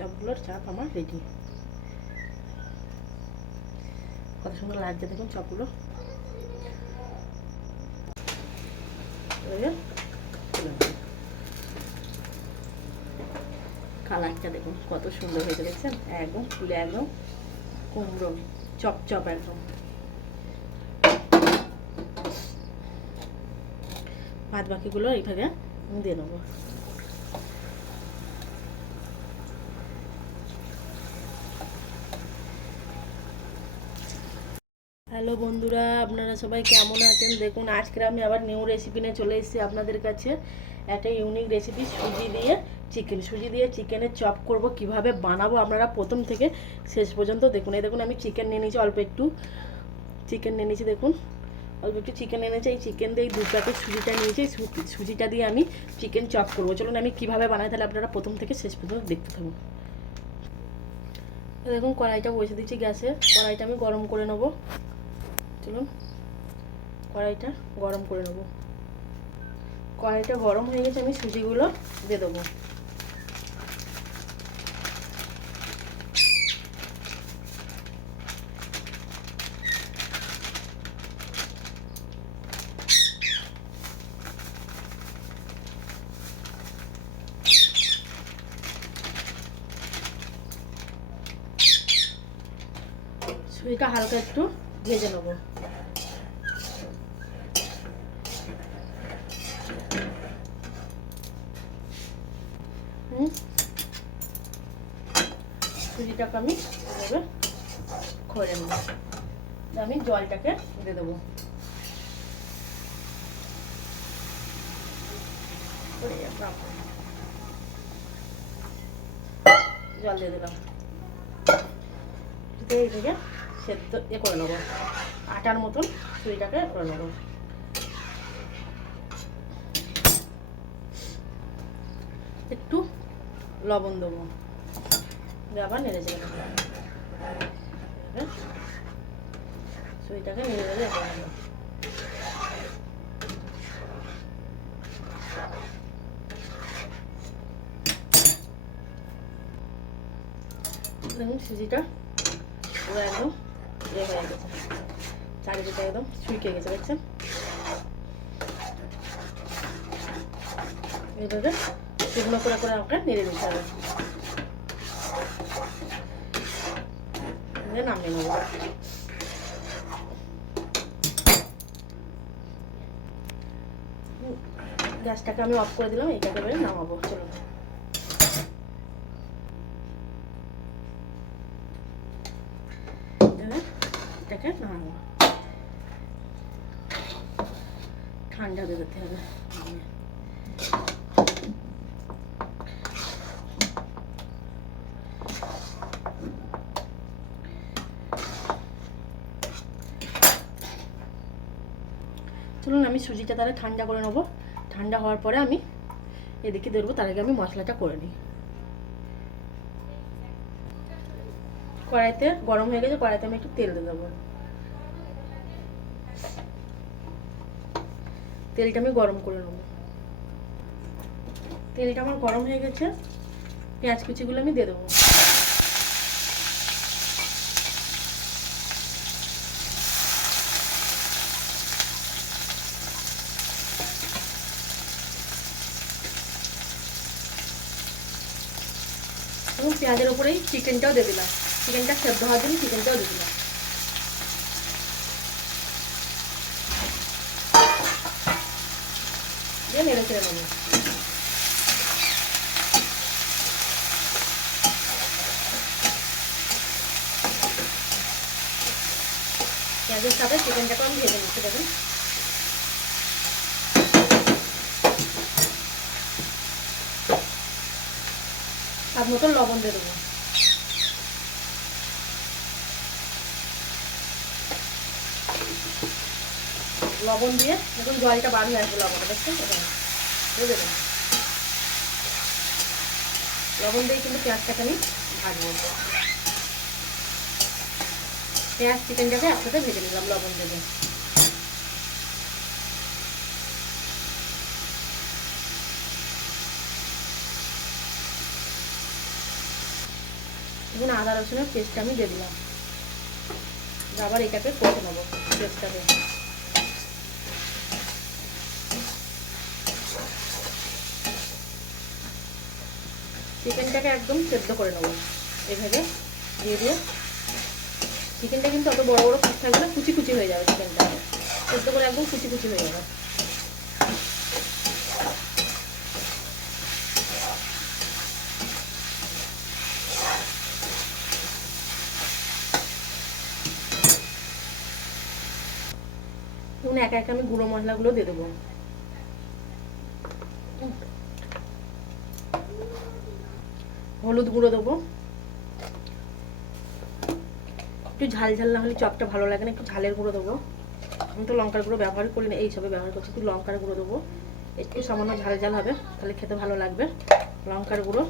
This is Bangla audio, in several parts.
চপগুলোর চাপ আমার রেডি কত সুন্দর লাগছে দেখুন চপগুলো। কালারটা দেখুন কত সুন্দর হয়েছে, দেখছেন? একদম ফুলে একদম কুমড়ো চপ চপ একদম। বাদ বাকিগুলো এইভাবে দিয়ে নেব হ্যালো বন্ধুরা, আপনারা সবাই কেমন আছেন? দেখুন আজকে আমি আবার নিউ রেসিপি নিয়ে চলে এসেছি আপনাদের কাছে। একটা ইউনিক রেসিপি সুজি দিয়ে চিকেন সুজি দিয়ে চিকেনের চপ করব, কীভাবে বানাবো আপনারা প্রথম থেকে শেষ পর্যন্ত দেখুন। এই দেখুন, আমি চিকেন নিয়ে নিয়েছি অল্প একটু। চিকেন নিয়ে নিয়েছি, দেখুন। অল্প একটু চিকেন এনেছি এই চিকেন দিয়ে দু প্যাকেট সুজিটা নিয়েছি। সুজিটা দিয়ে আমি চিকেন চপ করব। চলুন, আমি কীভাবে বানাই, তাহলে আপনারা প্রথম থেকে শেষ পর্যন্ত দেখতে থাকুন। দেখুন, কড়াইটা বসে দিচ্ছি গ্যাসে। কড়াইটা আমি গরম করে নেব। চলুন কড়াইটা গরম করে নেব। কড়াইটা গরম হয়ে গেছে, আমি সুজিগুলো দিয়ে দেবো। সুজিটা হালকা একটু ভেজে নেব হুম সুজিটাকে আমি এভাবে খড়ে নেব। আমি জলটাকে দিয়ে দেবো। জল দিয়ে দিলাম। এই থেকে সেদ্ধ এ করে নেব। আটার মতন সুজিটাকে করে নেব। একটু লবণ দেবো। আবার নেড়ে চেড়ে এবার সুইটাকে নেড়ে নেড়ে দেখুন, সুজিটা পুরো একদম ইয়ে হয়ে গেছে। চারিদিকে একদম শুকিয়ে গেছে, দেখছেন? এইভাবে শুকনো করে করে আমাকে নেড়ে দিতে হবে। দিয়ে নামিয়ে নেব গ্যাসটাকে আমি অফ করে দিলাম এইটাকে এবারে নামাবো চলো এটাকে নামাবো ঠান্ডা দিতে হবে নামিয়ে। চলুন আমি সুজিটা তাহলে ঠান্ডা করে নেব। ঠান্ডা হওয়ার পরে আমি এদিকে দেবো তার আগে আমি মশলাটা করে নিই। কড়াইতে গরম হয়ে গেছে, কড়াইতে আমি একটু তেল দিয়ে দেবো। তেলটা আমি গরম করে নেব। তেলটা আমার গরম হয়ে গেছে, পেঁয়াজ কুচিগুলো আমি দিয়ে দেবো। এবং পেঁয়াজের ওপরেই চিকেনটাও দিয়ে দিলাম। চিকেনটা সেদ্ধ হওয়ার জন্য চিকেনটাও দিয়ে দিলাম। দিয়ে পেঁয়াজের সাথে চিকেনটাকে আমি ভেজে নিচ্ছি, দেখুন। স্বাদ মতন লবণ দিয়ে দেবো। লবণ দিয়ে দেখুন জলটা বার আসবে লবণটা, দেখছেন? এখানে লবণ দিয়ে কিন্তু পেঁয়াজটাকে আমি ভাজবো। পেঁয়াজ চিকেনটাকে একসাথে ভেজে নিলাম, লবণ দেবে এখন আদা রসুনের পেস্ট আমি দিয়ে দিলাম। আবার এটাকে কষে নেব পেস্টটাকে চিকেনটাকে একদম সেদ্ধ করে নেব। এভাবে দিয়ে দিয়ে। চিকেনটা কিন্তু অত বড় বড় পিস থাকবে না, কুচি কুচি হয়ে যাবে চিকেনটা সেদ্ধ করে একদম কুচি কুচি হয়ে যাবে এখন একা একা আমি গুঁড়ো মশলাগুলো দিয়ে দেবো। হলুদ গুঁড়ো দেবো। একটু ঝাল ঝাল না হলে চপটা ভালো লাগে না, একটু ঝালের গুঁড়ো দেবো। আমি তো লঙ্কার গুঁড়ো ব্যবহার করি না এইসবে ব্যবহার করছি, একটু লঙ্কার গুঁড়ো দেবো। একটু সামান্য ঝাল ঝাল হবে, তাহলে খেতে ভালো লাগবে, লঙ্কার গুঁড়ো।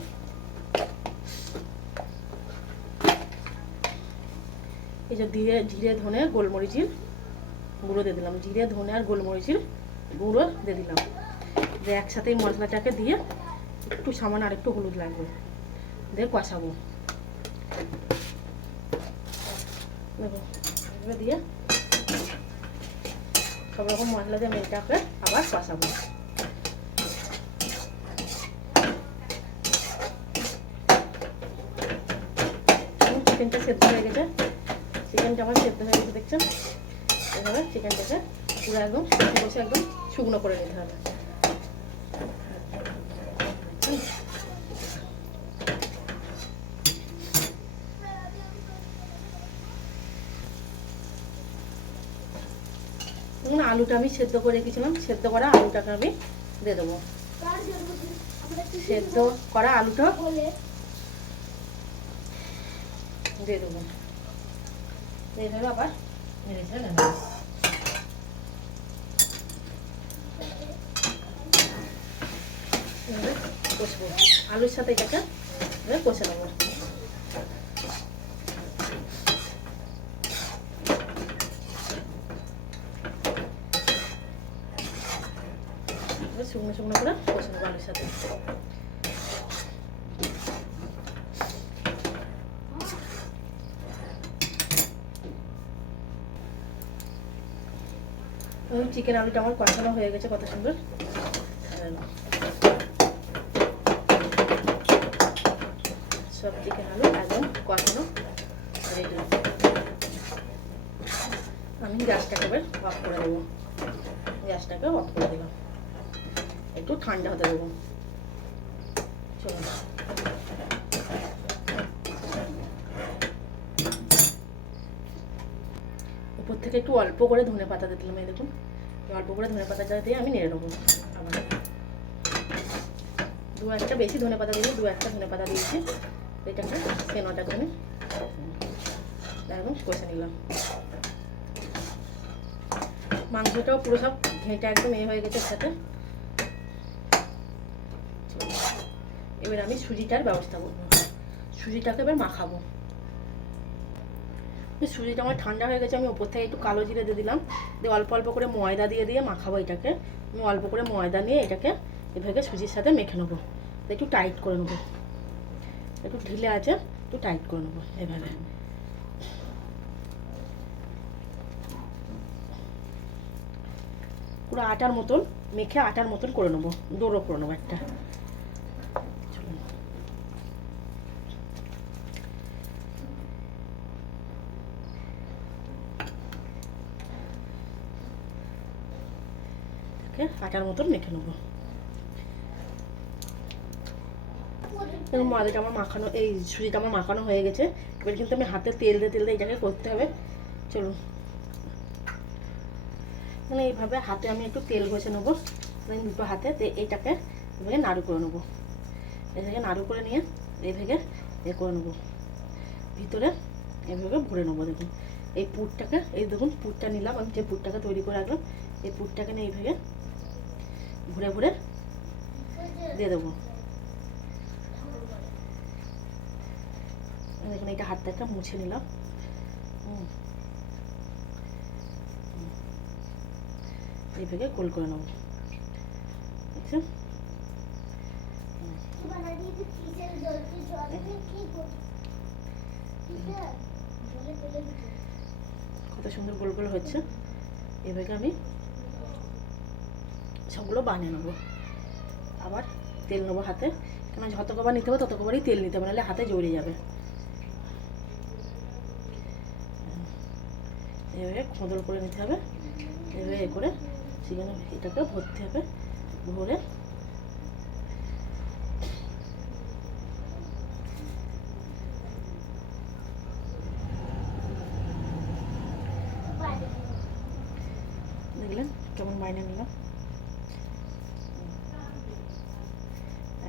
এই যে ধীরে ধীরে ধনে গোলমরিচের গুঁড়ো দিয়ে দিলাম, জিরে, ধনে আর গোলমরিচের গুঁড়ো দিয়ে দিলাম। দিয়ে একসাথে এই মশলাটাকে দিয়ে একটু সামান্য আর একটু হলুদ লাগবে, দিয়ে কষাবো। দেখো দিয়ে সব রকম মশলা দিয়ে আমি এটাকে আবার কষাবো। চিকেনটা সেদ্ধ হয়ে গেছে, চিকেনটা আমার সেদ্ধ হয়ে গেছে, দেখছেন? এভাবে চিকেনটাকে পুরো একদম বসে একদম শুকনো করে নিতে হবে। আলুটা আমি সেদ্ধ করে রেখেছিলাম, সেদ্ধ করা আলুটাকে আমি দিয়ে দেবো। সেদ্ধ করা আলুটা দিয়ে দেবো। এইভাবে আবার নেড়ে চেড়ে নেব এভাবে কষবো। আলুর সাথে এটাকে কষে নেব। শুকনো শুকনো করে কষে নেব আলুর সাথে। চিকেন আলুটা আমার কষানো হয়ে গেছে, কত সুন্দর। আলু একদম কষানো রেডি আমি গ্যাসটাকে এবার অফ করে দেবো। গ্যাসটাকে অফ করে দিলাম। একটু ঠান্ডা হতে দেবো। চলো। উপর থেকে একটু অল্প করে ধনে পাতা দিলাম, এই দেখুন। অল্প করে ধনে পাতা দিয়ে আমি নেড়ে নেব আবার দু একটা বেশি ধনে পাতা দিয়েছি, দু একটা ধনে পাতা দিয়েছি। এটাকে কেনোটাকে আমি একদম কষে নিলাম। মাংসটাও পুরো সব ঘেঁটে একদম এ হয়ে গেছে সাথে। এবার আমি সুজিটার ব্যবস্থা করব। সুজিটাকে এবার মাখাবো। সুজিটা আমার ঠান্ডা হয়ে গেছে, আমি ওপর থেকে একটু কালো জিরে দিয়ে দিলাম। দিয়ে অল্প অল্প করে ময়দা দিয়ে দিয়ে মাখাবো এটাকে। আমি অল্প করে ময়দা নিয়ে এটাকে এভাবে সুজির সাথে মেখে নেব। একটু টাইট করে নেব। একটু ঢিলে আছে, একটু টাইট করে নেব এভাবে। পুরো আটার মতন, মেখে আটার মতন করে নেব দৌড়ো করে নেব একটা। আটার মতন মেখে নেব। এবং ময়দাটা আমার মাখানো, এই সুজিটা আমার মাখানো হয়ে গেছে। এবার কিন্তু আমি হাতে তেল দিয়ে তেল দিয়ে এটাকে করতে হবে। চলুন। মানে এইভাবে হাতে আমি একটু তেল ঘষে নেব। মানে দুটো হাতে এইটাকে এভাবে নাড়ু করে নেব। এটাকে নাড়ু করে নিয়ে এইভাবে এ করে নেব। ভিতরে এভাবে ভরে নেব, দেখুন। এই পুরটাকে, এই দেখুন, পুরটা নিলাম। আমি যে পুরটাকে তৈরি করে রাখলাম, এই পুরটাকে নিয়ে এইভাবে ভরে ভরে দিয়ে দেবো। দেখুন এটা হাতটা একটা মুছে নিলাম। এইভাবে গোল করে নেব। দেখছেন কত সুন্দর গোল গোল হচ্ছে এভাবে আমি সবগুলো বানিয়ে নেব। আবার তেল নেব হাতে। কেন যত কবার নিতে হবে তত কবারই তেল নিতে হবে, নাহলে হাতে জড়িয়ে যাবে। এভাবে খোঁদর করে নিতে হবে। এভাবে এ করে চিকেন এটাকে ভরতে হবে, ভরে। দেখলেন কেমন মাইনে নিলাম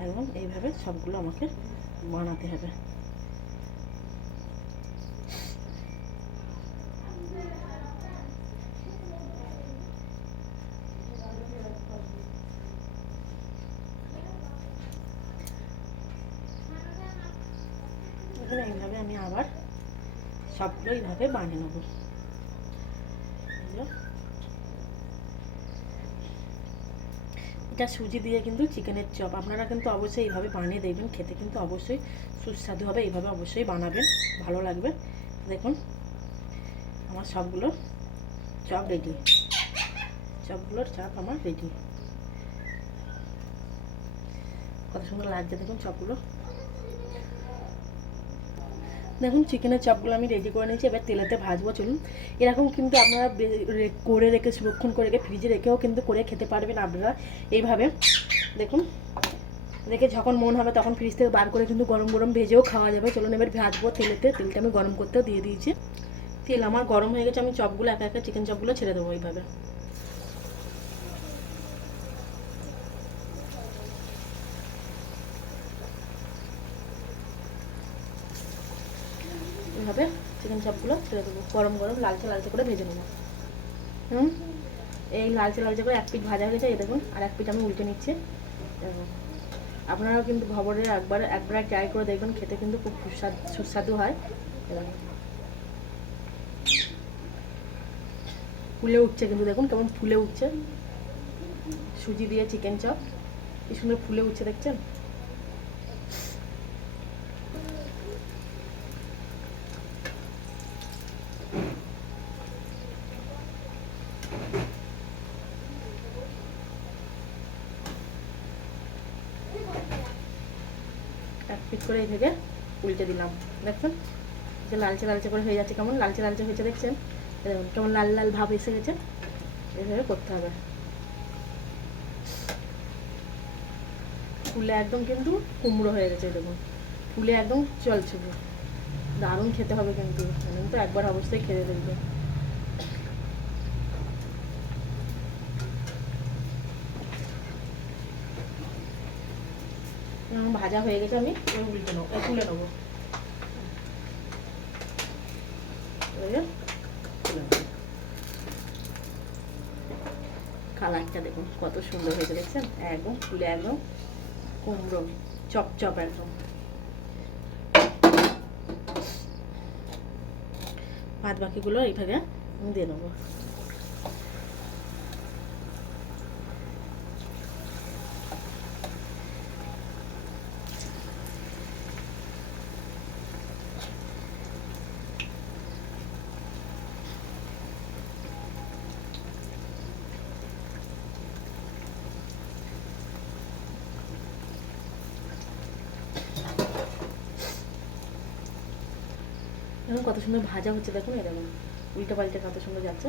একদম এইভাবে সবগুলো আমাকে বানাতে হবে। এখানে এইভাবে আমি আবার সবগুলো এইভাবে বানিয়ে নেব। এটা সুজি দিয়ে কিন্তু চিকেনের চপ। আপনারা কিন্তু অবশ্যই এইভাবে বানিয়ে দেবেন খেতে কিন্তু অবশ্যই সুস্বাদু হবে, এইভাবে অবশ্যই বানাবেন, ভালো লাগবে। দেখুন, আমার সবগুলো চপ রেডি চপগুলোর চাপ আমার রেডি কত সুন্দর লাগছে দেখুন চপগুলো। দেখুন চিকেনের চপগুলো আমি রেডি করে নিয়েছি, এবার তেলেতে ভাজবো, চলুন। এরকম কিন্তু আপনারা করে রেখে, সুরক্ষণ করে রেখে ফ্রিজে রেখেও কিন্তু করে খেতে পারবেন আপনারা। এইভাবে, দেখুন, রেখে যখন মন হবে তখন ফ্রিজ থেকে বার করে কিন্তু গরম গরম ভেজেও খাওয়া যাবে। চলুন, এবার ভাজবো তেলেতে, তেলটা আমি গরম করতে দিয়ে দিয়েছি। তেল আমার গরম হয়ে গেছে, আমি চপগুলো একা একা চিকেন চপগুলো ছেড়ে দেবো এইভাবে এইভাবে চিকেন চপগুলো ছেড়ে দেবো। গরম গরম লালচে লালচে করে ভেজে নেব। হুম? এই লালচে লালচে করে এক পিঠ ভাজা হয়ে গেছে, এই দেখুন, আর এক পিঠ আমি উল্টে নিচ্ছি। আপনারাও কিন্তু খবরে একবার একবার ট্রাই করে দেখবেন, খেতে কিন্তু খুব সুস্বাদু সুস্বাদু হয়। ফুলে উঠছে কিন্তু, দেখুন কেমন ফুলে উঠছে। সুজি দিয়ে চিকেন চপ। কি সুন্দর ফুলে উঠছে, দেখছেন এক পিট করে এই থেকে উল্টে দেখছেন যে লালচে লালচে করে হয়ে যাচ্ছে কেমন, লালচে লালচে হয়েছে দেখছেন? দেখুন কেমন লাল লাল ভাব এসে গেছে। এভাবে করতে হবে। ফুলে একদম কিন্তু কুমড়ো হয়ে গেছে, দেখুন। ফুলে একদম চলছে। দারুণ খেতে হবে কিন্তু। তো একবার অবশ্যই খেতে দেখবে ভাজা হয়ে গেছে আমি তুলে নেব এবারে তুলে নেব। কালারটা দেখুন, কত সুন্দর হয়ে দেখছেন? একদম ফুলে একদম কুমড়ো চপচপ চপ একদম। বাদ বাকিগুলো এইভাবে দিয়ে নেব কত সুন্দর ভাজা হচ্ছে, দেখুন, এই দেখুন উল্টা পাল্টে কত সুন্দর যাচ্ছে।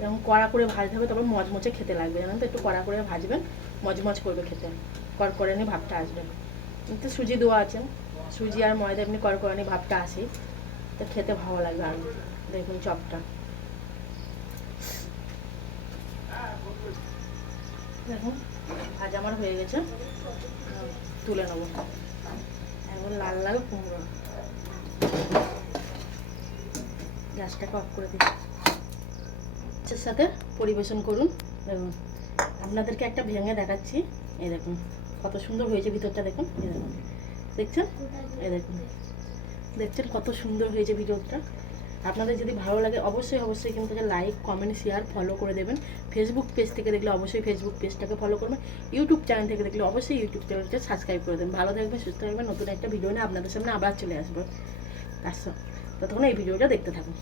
এরকম কড়া করে ভাজতে হবে তবে মচমচে খেতে লাগবে, জানেন তো, একটু কড়া করে ভাজবেন, মচমচ করবে খেতে। কড়কড়ানি ভাবটা আসবে। কিন্তু সুজি দেওয়া আছে, সুজি আর ময়দা এমনি কড়কড়ানি ভাবটা আসে, তো খেতে ভালো লাগবে আর। দেখুন চপটা। দেখুন। ভাজা আমার হয়ে গেছে। তুলে নেব। এখন লাল লাল কুমড়ো। গ্যাসটাকে অফ করে দিই। সাথে পরিবেশন করুন। দেখুন, আপনাদেরকে একটা ভেঙে দেখাচ্ছি। এই দেখুন, কত সুন্দর হয়েছে ভিতরটা, দেখুন। এই দেখুন, দেখছেন? এই দেখুন, দেখছেন কত সুন্দর হয়েছে ভিতরটা? আপনাদের যদি ভালো লাগে, অবশ্যই অবশ্যই কিন্তু লাইক কমেন্ট শেয়ার ফলো করে দেবেন। ফেসবুক পেজ থেকে দেখলে অবশ্যই ফেসবুক পেজটাকে ফলো করবেন। ইউটিউব চ্যানেল থেকে দেখলে অবশ্যই ইউটিউব চ্যানেলটা সাবস্ক্রাইব করে দেবেন। ভালো থাকবেন, সুস্থ থাকবেন। নতুন একটা ভিডিও নিয়ে আপনাদের সামনে আবার চলে আসব। তার ততক্ষণ এই ভিডিওটা দেখতে থাকুন।